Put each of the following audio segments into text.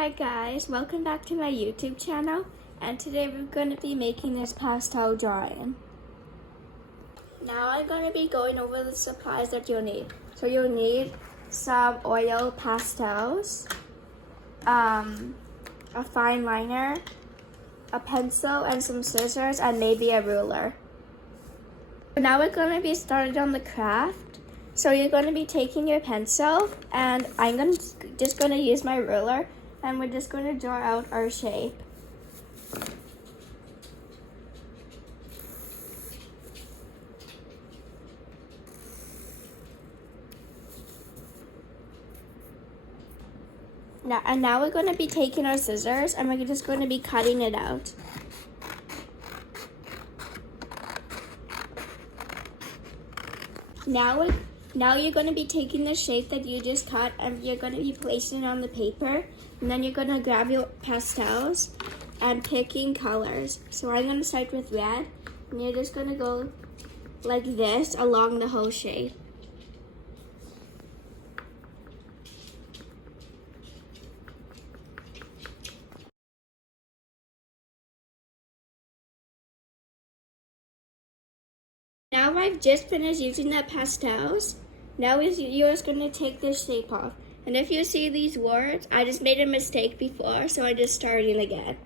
Hi guys, welcome back to my YouTube channel, and today we're going to be making this pastel drawing. Now I'm going to be going over the supplies that you'll need. So you'll need some oil pastels, a fine liner, a pencil and some scissors, and maybe a ruler. Now we're going to be started on the craft. So you're going to be taking your pencil, and I'm just going to use my ruler, and we're just going to draw out our shape. Now we're going to be taking our scissors, and we're just going to be cutting it out. Now you're going to be taking the shape that you just cut, and you're going to be placing it on the paper, and then you're going to grab your pastels and picking colors. So I'm going to start with red, and you're just going to go like this along the whole shape. Now I've just finished using the pastels. Now you're just going to take this shape off. And if you see these words, I just made a mistake before, so I'm just starting again.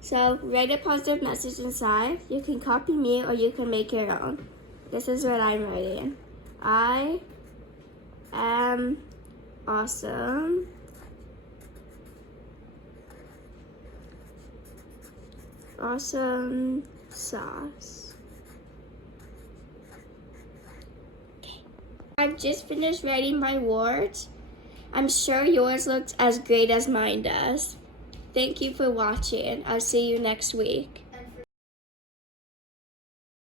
So write a positive message inside. You can copy me or you can make your own. This is what I'm writing. I am awesome. Awesome sauce. I've just finished writing my words. I'm sure yours looks as great as mine does. Thank you for watching. I'll see you next week.